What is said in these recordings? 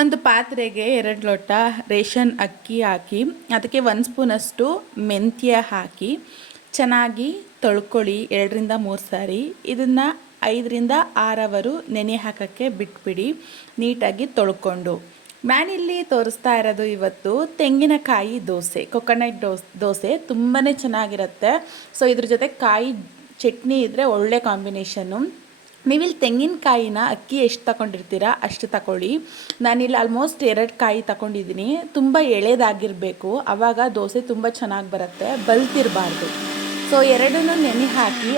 ಒಂದು ಪಾತ್ರೆಗೆ 2 ಲೋಟ ರೇಷನ್ ಅಕ್ಕಿ ಹಾಕಿ ಅದಕ್ಕೆ 1 ಸ್ಪೂನಷ್ಟು ಮೆಂತ್ಯ ಹಾಕಿ ಚೆನ್ನಾಗಿ ತೊಳ್ಕೊಳ್ಳಿ 2 ರಿಂದ 3 ಸಾರಿ. ಇದನ್ನು 5 ರಿಂದ 6 ಅವರು ನೆನೆ ಹಾಕೋಕ್ಕೆ ಬಿಟ್ಬಿಡಿ ನೀಟಾಗಿ ತೊಳ್ಕೊಂಡು. ನಾನಿಲ್ಲಿ ತೋರಿಸ್ತಾ ಇರೋದು ಇವತ್ತು ತೆಂಗಿನಕಾಯಿ ದೋಸೆ, ಕೊಕೊನಟ್ ದೋಸೆ ತುಂಬಾ ಚೆನ್ನಾಗಿರುತ್ತೆ. ಸೊ ಇದ್ರ ಜೊತೆ ಕಾಯಿ ಚಟ್ನಿ ಇದ್ದರೆ ಒಳ್ಳೆ ಕಾಂಬಿನೇಷನ್ನು. ನೀವಿಲ್ಲಿ ತೆಂಗಿನಕಾಯಿನ ಅಕ್ಕಿ ಎಷ್ಟು ತಗೊಂಡಿರ್ತೀರಾ ಅಷ್ಟು ತಗೊಳ್ಳಿ. ನಾನಿಲ್ಲಿ ಆಲ್ಮೋಸ್ಟ್ 2 ಕಾಯಿ ತಗೊಂಡಿದ್ದೀನಿ. ತುಂಬ ಎಳೆದಾಗಿರಬೇಕು, ಆವಾಗ ದೋಸೆ ತುಂಬ ಚೆನ್ನಾಗಿ ಬರುತ್ತೆ, ಬಲ್ತಿರಬಾರ್ದು. ಸೊ ಎರಡನ್ನೂ ನೆನೆ ಹಾಕಿ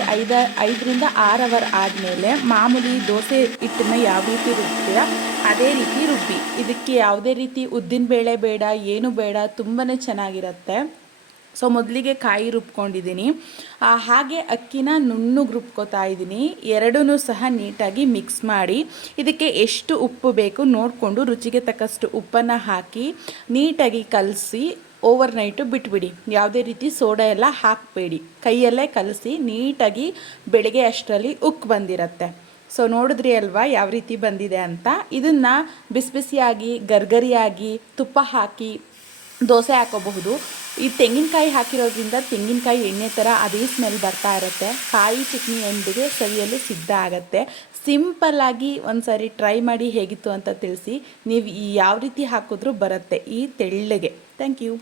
5 ರಿಂದ 6 ಅವರ್ ಆದಮೇಲೆ ಮಾಮೂಲಿ ದೋಸೆ ಹಿಟ್ಟನ್ನು ಯಾವ ರೀತಿ ರುಬ್ತೀರಾ ಅದೇ ರೀತಿ ರುಬ್ಬಿ. ಇದಕ್ಕೆ ಯಾವುದೇ ರೀತಿ ಉದ್ದಿನಬೇಳೆ ಬೇಡ, ಏನು ಬೇಡ, ತುಂಬಾ ಚೆನ್ನಾಗಿರುತ್ತೆ. ಸೊ ಮೊದಲಿಗೆ ಕಾಯಿ ರುಬ್ಕೊಂಡಿದ್ದೀನಿ, ಹಾಗೆ ಅಕ್ಕಿನ ನುಣ್ಣಗೆ ರುಬ್ಕೋತಾ ಇದ್ದೀನಿ. ಎರಡೂ ಸಹ ನೀಟಾಗಿ ಮಿಕ್ಸ್ ಮಾಡಿ ಇದಕ್ಕೆ ಎಷ್ಟು ಉಪ್ಪು ಬೇಕು ನೋಡಿಕೊಂಡು ರುಚಿಗೆ ತಕ್ಕಷ್ಟು ಉಪ್ಪನ್ನು ಹಾಕಿ ನೀಟಾಗಿ ಕಲಸಿ ಓವರ್ನೈಟು ಬಿಟ್ಬಿಡಿ. ಯಾವುದೇ ರೀತಿ ಸೋಡಾ ಎಲ್ಲ ಹಾಕಬೇಡಿ, ಕೈಯಲ್ಲೇ ಕಲಸಿ ನೀಟಾಗಿ ಬೆಳಗ್ಗೆ ಅಷ್ಟರಲ್ಲಿ ಉಕ್ಕು ಬಂದಿರುತ್ತೆ. ಸೊ ನೋಡಿದ್ರಿ ಅಲ್ವಾ ಯಾವ ರೀತಿ ಬಂದಿದೆ ಅಂತ. ಇದನ್ನು ಬಿಸಿ ಬಿಸಿಯಾಗಿ ಗರ್ಗರಿಯಾಗಿ ತುಪ್ಪ ಹಾಕಿ ದೋಸೆ ಹಾಕೋಬಹುದು. ಈ ತೆಂಗಿನಕಾಯಿ ಹಾಕಿರೋದ್ರಿಂದ ತೆಂಗಿನಕಾಯಿ ಎಣ್ಣೆ ಥರ ಅದೇ ಸ್ಮೆಲ್ ಬರ್ತಾ ಇರುತ್ತೆ. ಕಾಯಿ ಚಟ್ನಿ ಎಂಡಿಗೆ ಸವಿಯಲು ಸಿದ್ಧ ಆಗುತ್ತೆ. ಸಿಂಪಲ್ಲಾಗಿ ಒಂದು ಸಾರಿ ಟ್ರೈ ಮಾಡಿ ಹೇಗಿತ್ತು ಅಂತ ತಿಳಿಸಿ. ನೀವು ಯಾವ ರೀತಿ ಹಾಕಿದ್ರೂ ಬರುತ್ತೆ ಈ ತೆಳ್ಳಗೆ. Thank you.